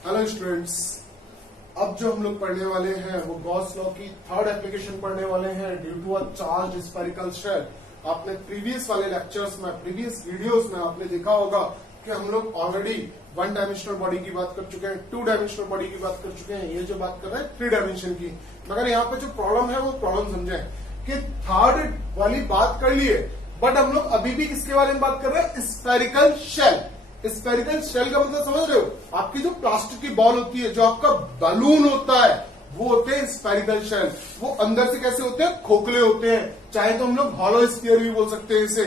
Hello students, अब जो हम लोग पढ़ने वाले हैं वो गॉस लॉ की थर्ड एप्लीकेशन पढ़ने वाले हैं due to a charge spherical shell. आपने प्रीवियस वाले लेक्चर्स में, प्रीवियस वीडियोस में आपने देखा होगा कि हम लोग ऑलरेडी वन डायमेंशनल बॉडी की बात कर चुके हैं, टू डायमेंशनल बॉडी की बात कर चुके हैं, ये जो बात कर रहे हैं थ्री डायमेंशन की। मगर यहाँ पे जो प्रॉब्लम है वो प्रॉब्लम समझे कि थर्ड वाली बात कर लिए, बट हम लोग अभी भी किसके बारे में बात कर रहे हैं? Spherical shell. स्फेरिकल शेल का मतलब समझ रहे हो? आपकी जो प्लास्टिक की बॉल होती है, जो आपका बलून होता है, वो होते हैं स्फेरिकल शेल। वो अंदर से कैसे होते हैं? खोखले होते हैं। चाहे तो हम लोग हॉलो स्फीयर भी बोल सकते हैं इसे।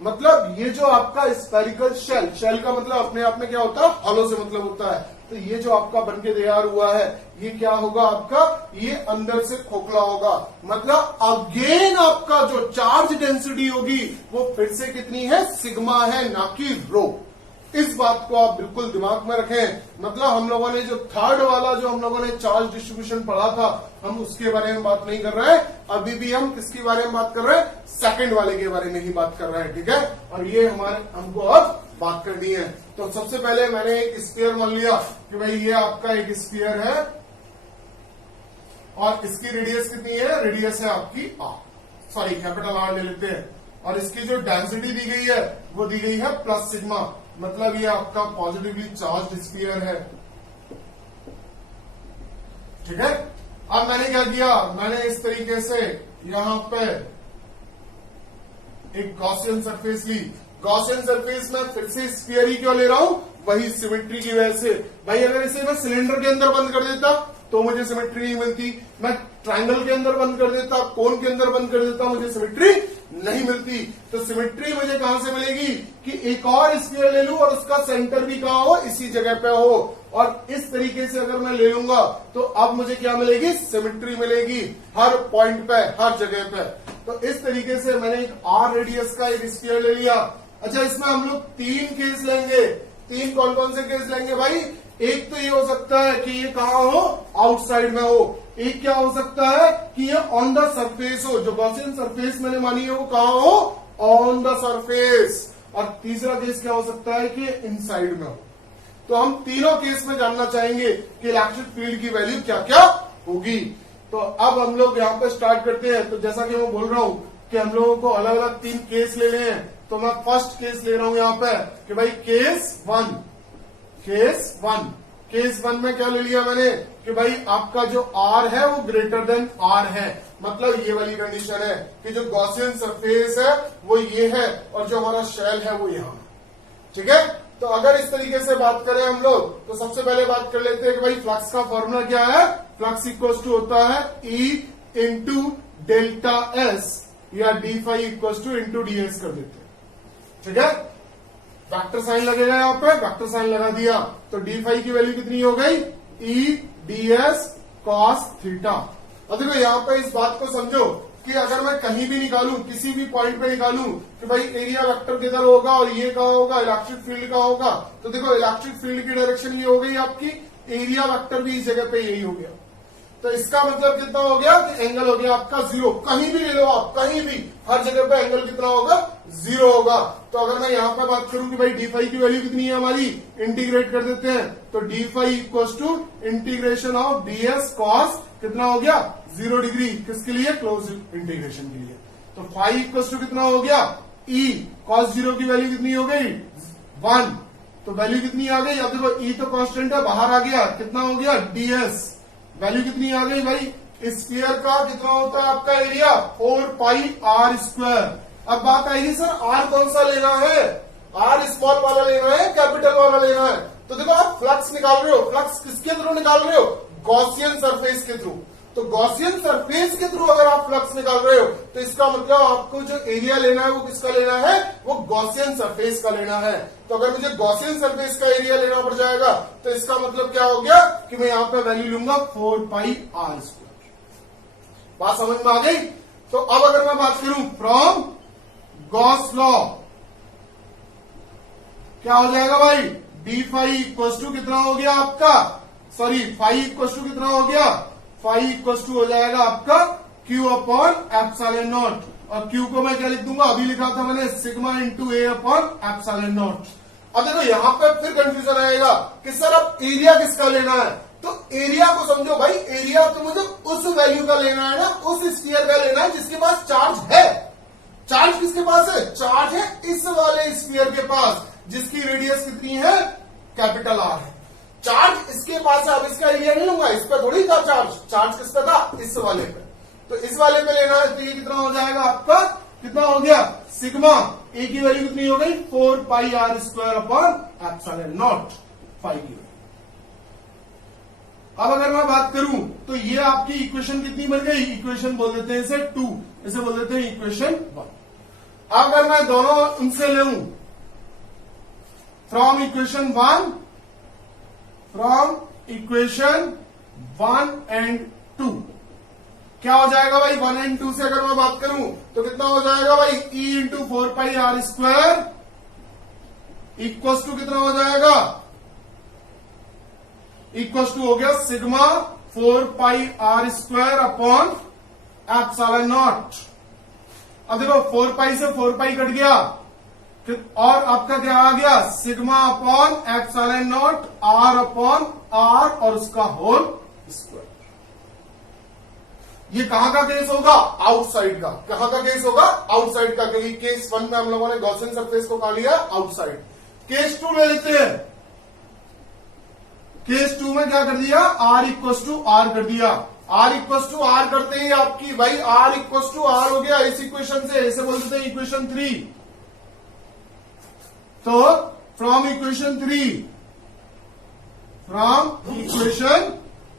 मतलब ये जो आपका स्फेरिकल शेल, शेल का मतलब अपने आप में क्या होता है? हॉलो से मतलब होता है। तो ये जो आपका बनके तैयार हुआ है, ये क्या होगा आपका? ये अंदर से खोखला होगा। मतलब अगेन आपका जो चार्ज डेंसिटी होगी वो फिर से कितनी है? सिग्मा है, ना कि रो। इस बात को आप बिल्कुल दिमाग में रखें। मतलब हम लोगों ने जो थर्ड वाला जो हम लोगों ने चार्ज डिस्ट्रीब्यूशन पढ़ा था, हम उसके बारे में बात नहीं कर रहे हैं। अभी भी हम किसके बारे में बात कर रहे हैं? सेकंड वाले के बारे में ही बात कर रहे हैं, ठीक है? और ये हमको अब बात करनी है। तो सबसे पहले मैंने एक स्फीयर मान लिया कि भाई ये आपका एक स्फीयर है और इसकी रेडियस कितनी है? रेडियस है आपकी आर, सॉरी कैपिटल आर ले लेते हैं। और इसकी जो डेंसिटी दी गई है वो दी गई है प्लस सिग्मा। मतलब ये आपका पॉजिटिवली चार्ज स्फीयर है, ठीक है? अब मैंने क्या किया? मैंने इस तरीके से यहां पे एक गॉसियन सरफेस ली। गॉसियन सरफेस में फिर से स्फीयर ही क्यों ले रहा हूं? वही सिमेट्री की वजह से। भाई अगर इसे मैं सिलेंडर के अंदर बंद कर देता तो मुझे सिमेट्री नहीं मिलती। मैं ट्रायंगल के अंदर बंद कर देता, कोन के अंदर बंद कर देता, मुझे सिमेट्री नहीं मिलती। तो सिमेट्री मुझे कहां से मिलेगी? कि एक और स्फीयर ले लूं और उसका सेंटर भी कहां हो? इसी जगह पे हो। और इस तरीके से अगर मैं ले लूंगा तो अब मुझे क्या मिलेगी? सिमेट्री मिलेगी हर पॉइंट पे, हर जगह पे। तो इस तरीके से मैंने एक आर रेडियस का एक स्फीयर ले लिया। अच्छा, इसमें हम लोग तीन केस लेंगे। तीन कौन कौन से केस लेंगे भाई? एक तो ये हो सकता है कि ये कहां हो? आउटसाइड में हो। एक क्या हो सकता है कि ये ऑन द सरफेस हो। जो गॉसियन सरफेस मैंने मानी है वो कहां हो? On the surface. और तीसरा केस क्या हो सकता है कि इनसाइड में हो। तो हम तीनों केस में जानना चाहेंगे कि इलेक्ट्रिक फील्ड की वैल्यू क्या क्या होगी। तो अब हम लोग यहां पर स्टार्ट करते हैं। तो जैसा कि मैं बोल रहा हूं कि हम लोगों को अलग अलग तीन केस लेने हैं। तो मैं फर्स्ट केस ले रहा हूं यहां पर कि भाई केस वन में क्या ले लिया मैंने? कि भाई आपका जो आर है वो ग्रेटर देन आर है। मतलब ये वाली कंडीशन है कि जो गॉसियन सरफेस है वो ये है और जो हमारा शेल है वो यहां, ठीक है? तो अगर इस तरीके से बात करें हम लोग तो सबसे पहले बात कर लेते हैं कि भाई फ्लक्स का फॉर्मूला क्या है? फ्लक्स इक्वल टू होता है E इंटू डेल्टा एस, या d phi equal to into d s कर देते हैं, ठीक है? वेक्टर साइन लगेगा यहां पे, वेक्टर साइन लगा दिया तो डी फाई की वैल्यू कितनी हो गई? E D s cos theta. और देखो यहां पे इस बात को समझो कि अगर मैं कहीं भी निकालूं, किसी भी पॉइंट पे निकालूं कि भाई एरिया वेक्टर किधर होगा और ये कहां होगा, इलेक्ट्रिक फील्ड कहां होगा, तो देखो इलेक्ट्रिक फील्ड की डायरेक्शन ये हो गई आपकी, एरिया वेक्टर भी इस जगह पे यही हो गया। तो इसका मतलब कितना हो गया कि एंगल हो गया आपका जीरो। कहीं भी ले लो आप, कहीं भी, हर जगह पे एंगल कितना होगा? जीरो होगा। तो अगर मैं यहां पर बात करूं कि भाई डी फाई की वैल्यू कितनी है हमारी, इंटीग्रेट कर देते हैं तो d phi equal to integration of d s cos कितना हो गया? 0 डिग्री। किसके लिए? क्लोज इंटीग्रेशन के लिए। तो फाई इक्वल टू कितना हो गया? ई कॉस 0 की वैल्यू कितनी हो गई? 1। तो वैल्यू कितनी आ गई? अब देखो ई तो कांस्टेंट है, बाहर आ गया, कितना हो गया? D S. वैल्यू कितनी आ गई भाई? स्फीयर का कितना होता है आपका एरिया? 4 pi r square. अब बात आएगी सर आर कौन सा लेना है? आर स्मॉल वाला लेना है, कैपिटल वाला लेना है? तो देखो आप फ्लक्स निकाल रहे हो, फ्लक्स किसके थ्रू निकाल रहे हो? गॉसियन सरफेस के थ्रू। तो गॉसियन सरफेस के थ्रू अगर आप फ्लक्स निकाल रहे हो तो इसका मतलब आपको जो एरिया लेना है वो किसका लेना है? वो गॉसियन सरफेस का लेना है। तो अगर मुझे गॉसियन सरफेस का एरिया लेना पड़ जाएगा तो इसका मतलब क्या हो गया कि मैं यहां पे वैल्यू लूंगा 4 पाई आर स्क्वायर। बात समझ में आ गई? तो अब अगर मैं बात करूं फ्रॉम गॉस लॉ, क्या हो जाएगा भाई? डी फाई इक्वल टू कितना हो गया आपका? सॉरी, फाई इक्वल टू कितना हो गया? फाई इक्वल टू हो जाएगा आपका Q अपॉन एप्सिलॉन नॉट। और Q को मैं क्या लिख दूंगा? अभी लिखा था मैंने सिग्मा इंटू ए अपॉन एप्सिलॉन नॉट। अब देखो यहां पे फिर कंफ्यूजन आएगा कि सर अब एरिया किसका लेना है। तो एरिया को समझो भाई, एरिया तो मुझे उस वैल्यू का लेना है ना, उस स्फीयर का लेना है जिसके पास चार्ज है। चार्ज किसके पास है? चार्ज है इस वाले स्फीयर के पास जिसकी रेडियस कितनी है? कैपिटल आर है। चार्ज इसके पास है, अब इसका एरिया नहीं लूंगा, इस पर थोड़ी था चार्ज। चार्ज किस पे था? इस वाले पे। तो इस वाले पे लेना है, तो ये कितना हो जाएगा आपका? कितना हो गया? सिग्मा ए की वैल्यू कितनी हो गई? 4 pi r square upon epsilon not 5 की। अब अगर मैं बात करूं तो ये आपकी इक्वेशन कितनी बन गई? इक्वेशन बोल देते हैं इसे 2, इसे बोल देते हैं इक्वेशन 1। अगर मैं दोनों उनसे लूं फ्रॉम इक्वेशन 1 एंड 2, क्या हो जाएगा भाई? 1 एंड 2 से अगर मैं बात करूं तो कितना हो जाएगा भाई? E into 4 pi r square equal to कितना हो जाएगा? इक्वल टू हो गया sigma 4 pi r square upon epsilon naught. अब देखो 4 पाई से 4 पाई कट गया और आपका क्या आ गया? Sigma upon epsilon naught r upon r और उसका होल स्क्वायर। ये कहां का केस होगा? आउटसाइड का। कहां का केस होगा? आउटसाइड का, क्योंकि केस 1 में हम लोगों ने गॉसियन सरफेस को कहा लिया आउटसाइड। केस 2 ले लेते हैं। केस 2 में क्या कर दिया? आर इक्वल टू आर कर दिया। आर इक्वल टू आर करते ही आपकी भाई आर इक्वल टू आर हो गया इस इक्वेशन से, इसे बोल देते हैं इक्वेशन 3। तो फ्रॉम इक्वेशन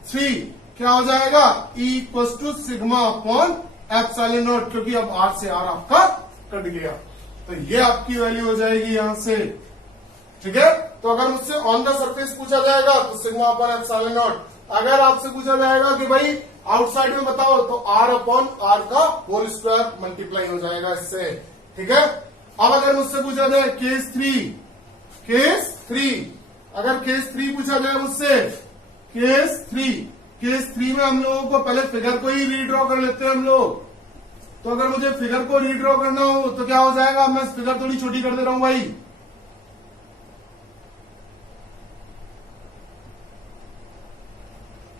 3 क्या हो जाएगा? E equal to sigma upon epsilon naught, क्योंकि अब आर से आर आपका कट गया। तो ये आपकी वैल्यू हो जाएगी यहां से। ठीक है, तो अगर मुझसे ऑन द सरफेस पूछा जाएगा तो सिग्मा अपॉन एप्सिलॉन नॉट। अगर आपसे पूछा जाएगा कि भाई आउटसाइड में बताओ तो आर अपॉन आर का होल स्क्वायर मल्टीप्लाई हो जाएगा इससे। ठीक है, अब अगर मुझसे पूछा जाए केस 3, अगर केस 3 पूछा जाए मुझसे, केस 3 में हम लोगों को पहले फिगर को ही रीड्रॉ कर लेते हैं हम लोग। तो अगर मुझे फिगर को रीड्रॉ करना हो तो क्या हो जाएगा? मैं फिगर थोड़ी छोटी कर दे रहा हूं भाई।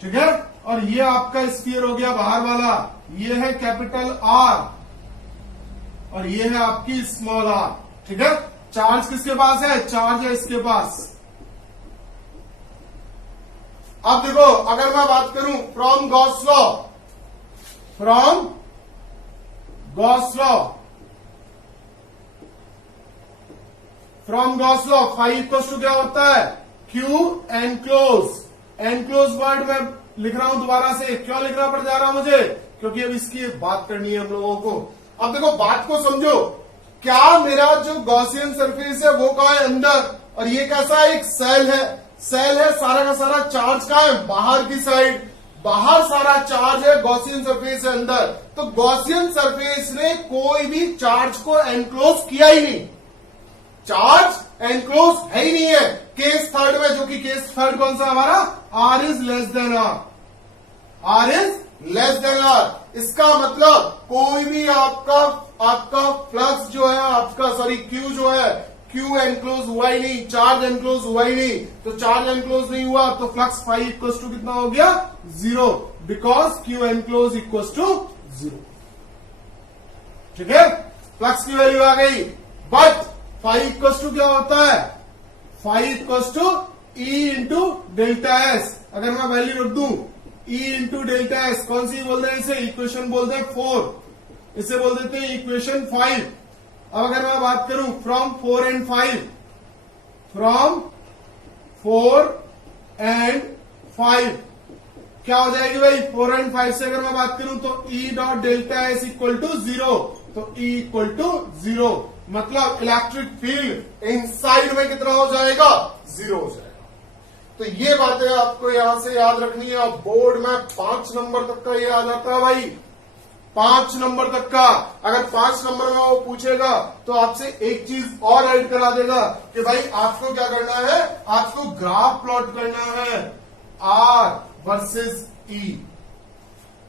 ठीक है, और ये आपका स्फीयर हो गया बाहर वाला, ये है कैपिटल आर और ये है आपकी स्मॉल आर। ठीक है, चार्ज किसके पास है? चार्ज है इसके पास। अब देखो अगर मैं बात करूं from Gauss law, five equal to क्या होता है? क्यू एनक्लोज वर्ड में लिख रहा हूं दोबारा से। क्यों लिखना पड़ जा रहा मुझे? क्योंकि अब इसकी बात करनी है हम लोगों को। अब देखो बात को समझो, क्या मेरा जो गॉसियन सरफेस है वो कहां है? अंदर। और ये कैसा है? एक सेल है। सारा का सारा चार्ज कहां है? बाहर की साइड। बाहर सारा चार्ज है, गॉसियन सरफेस है अंदर। तो गॉसियन सरफेस ने कोई भी चार्ज को एनक्लोज किया ही नहीं। चार्ज एनक्लोज है ही नहीं है। केस 3 में, जो कि केस 3 कौन सा हमारा? R is less than r. इसका मतलब कोई भी आपका फ्लक्स जो है क्यू जो है, क्यू एनक्लोज हुआ ही नहीं, चार्ज एनक्लोज हुआ ही नहीं। तो चार्ज एनक्लोज नहीं हुआ तो फ्लक्स फाई इक्वल टू कितना हो गया? 0, because q enclose equal to 0। ठीक है, फ्लक्स की वैल्यू आ गई। बट फाई इक्वल टू क्या होता है? Phi equal to E into delta s. अगर मैं वैल्यू रख दूं ई इंटू डेल्टा एस, कौन सी बोल रहे हैं इसे? इक्वेशन बोलते हैं 4, इसे बोल देते हैं इक्वेशन 5। अब अगर मैं बात करूं फ्रॉम 4 एंड 5, क्या हो जाएगी भाई? 4 एंड 5 से अगर मैं बात करूं तो E dot delta s equal to 0, तो ई इक्वल टू 0, मतलब इलेक्ट्रिक फील्ड इनसाइड में कितना हो जाएगा? 0 हो जाएगा। तो ये बातें आपको यहां से याद रखनी है। और बोर्ड में 5 नंबर तक का ये आ जाता है भाई, 5 नंबर तक का। अगर 5 नंबर में वो पूछेगा तो आपसे एक चीज और ऐड करा देगा कि भाई आपको क्या करना है? आपको ग्राफ प्लॉट करना है आर वर्सेस ई।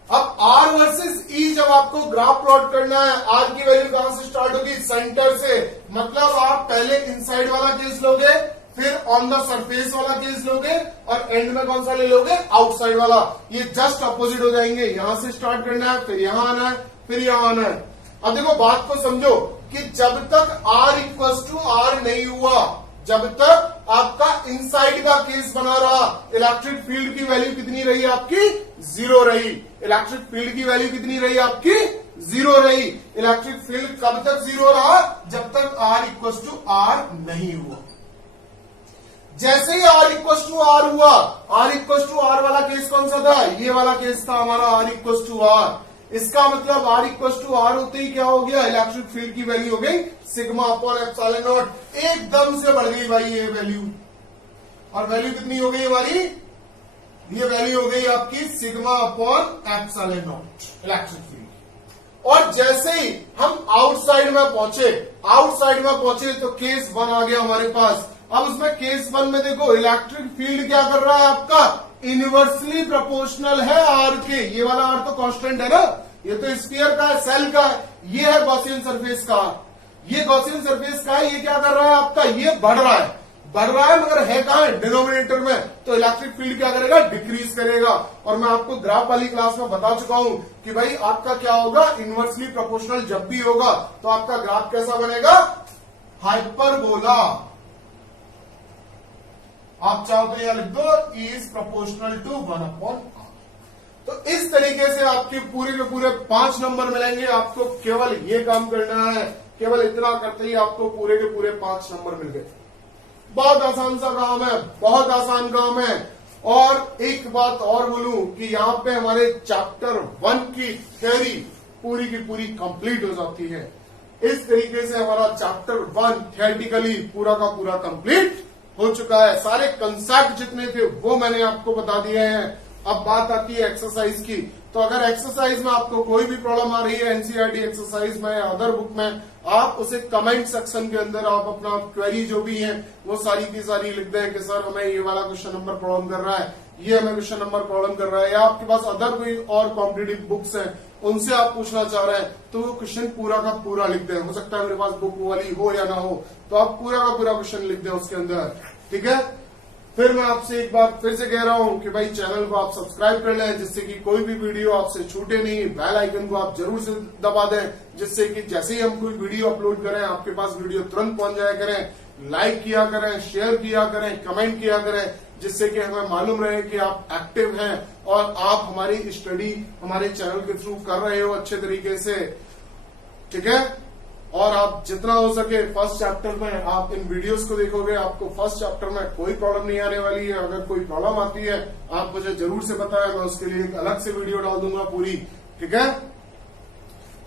अब आर वर्सेस ई जब आपको ग्राफ प्लॉट करना है, आर की वैल्यू कहां से स्टार्ट होगी, सेंटर से, मतलब आप पहले इनसाइड वाला केस लोगे, फिर ऑन द सरफेस वाला केस लोगे, और एंड में कौन सा ले लोगे, आउटसाइड वाला। ये जस्ट अपोजिट हो जाएंगे, यहां से स्टार्ट करना है, फिर यहां आना है, फिर यहां आना है। अब देखो बात को समझो कि जब तक आर इक्वल टू आर नहीं हुआ, जब तक आपका इनसाइड का केस बना रहा, इलेक्ट्रिक फील्ड की वैल्यू कितनी रही आपकी, 0 रही। इलेक्ट्रिक फील्ड की वैल्यू कितनी रही आपकी, 0 रही। इलेक्ट्रिक फील्ड कब तक 0 रहा, जब तक आर इक्वल टू आर नहीं हुआ। जैसे ही आर इक्वल टू आर हुआ, आर इक्वल टू आर वाला केस कौन सा था, ये वाला केस था हमारा, आर इक्वल टू आर। इसका मतलब आर इक्वल टू आर होते ही क्या हो गया, इलेक्ट्रिक फील्ड की वैल्यू हो गई सिग्मा अपॉन एप्सिलॉन नॉट। एकदम से बढ़ गई भाई ये वैल्यू, और वैल्यू कितनी हो गई हमारी, ये वैल्यू हो गई आपकी sigma upon epsilon not electric field. और जैसे ही हम आउटसाइड में पहुंचे तो केस 1 आ गया हमारे पास। अब उसमें केस 1 में देखो इलेक्ट्रिक फील्ड क्या कर रहा है आपका, इनवर्सली प्रोपोर्शनल है आर के। ये वाला आर तो कांस्टेंट है ना, ये तो स्फीयर का है, सेल का है, ये है गॉसियन सरफेस का, ये गॉसियन सरफेस का है। ये क्या कर रहा है आपका, ये बढ़ रहा है, मगर है कहां है, डिनोमिनेटर में। तो इलेक्ट्रिक फील्ड क्या करेगा, डिक्रीज करेगा। और मैं आपको ग्राफ वाली क्लास में बता चुका हूं कि भाई आपका क्या होगा, इनवर्सली प्रोपोर्शनल जब भी होगा तो आपका ग्राफ कैसा बनेगा, हाइपरबोला। आप चाहो तो यह लिख दो, is proportional to 1 upon r. तो इस तरीके से आपके पूरे के पूरे 5 नंबर मिलेंगे। आपको केवल ये काम करना है, केवल इतना करते ही आपको पूरे के पूरे 5 नंबर मिल गए। बहुत आसान सा काम है, बहुत आसान काम है। और एक बात और बोलूं कि यहां पे हमारे चैप्टर 1 की थ्योरी पूरी की पूरी कंप्लीट हो जाती है। इस तरीके से हमारा चैप्टर 1 थियोरेटिकली पूरा का पूरा कंप्लीट हो चुका है। सारे कंसेप्ट जितने थे वो मैंने आपको बता दिए हैं। अब बात आती है एक्सरसाइज की। तो अगर एक्सरसाइज में आपको कोई भी प्रॉब्लम आ रही है एनसीईआरटी एक्सरसाइज में या अदर बुक में, आप उसे कमेंट सेक्शन के अंदर आप अपना क्वेरी जो भी है वो सारी की सारी लिख दें कि सर हमें ये वाला क्वेश्चन नंबर प्रॉब्लम कर रहा है, ये हमें क्वेश्चन नंबर प्रॉब्लम कर रहा है, या आपके पास अदर कोई और कॉम्पिटिटिव बुक्स हैं उनसे आप पूछना चाह रहे हैं, तो वो क्वेश्चन पूरा का पूरा लिख दें। हो सकता है मेरे पास बुक वाली हो या ना हो, तो आप पूरा का पूरा क्वेश्चन लिख दें उसके अंदर, ठीक है। फिर मैं आपसे एक बार फिर से कह रहा हूं कि भाई चैनल को आप सब्सक्राइब कर लें, जिससे कि कोई भी वीडियो आपसे छूटे नहीं। बेल आइकन को आप जरूर से दबा दें, जिससे कि जैसे ही हम कोई वीडियो अपलोड करें आपके पास वीडियो तुरंत पहुंच जाया करें। लाइक किया करें, शेयर किया करें, कमेंट किया करें, जिससे कि हमें मालूम रहे कि आप एक्टिव हैं और आप हमारी स्टडी हमारे चैनल के थ्रू कर रहे हो अच्छे तरीके से, ठीक है। और आप जितना हो सके फर्स्ट चैप्टर में आप इन वीडियोस को देखोगे, आपको फर्स्ट चैप्टर में कोई प्रॉब्लम नहीं आने वाली है। अगर कोई प्रॉब्लम आती है आप मुझे जरूर से बताएं, मैं उसके लिए एक अलग से वीडियो डाल दूंगा पूरी, ठीक है।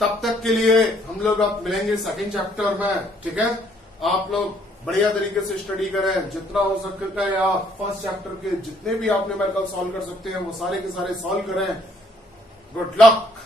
तब तक के लिए हम लोग अब मिलेंगे सेकंड चैप्टर में, ठीक है। आप लोग बढ़िया तरीके से स्टडी करें, जितना हो सकता है आप फर्स्ट चैप्टर के जितने भी आप न्यूमेरिकल सॉल्व कर सकते हैं वो सारे के सारे सॉल्व करें। Good luck.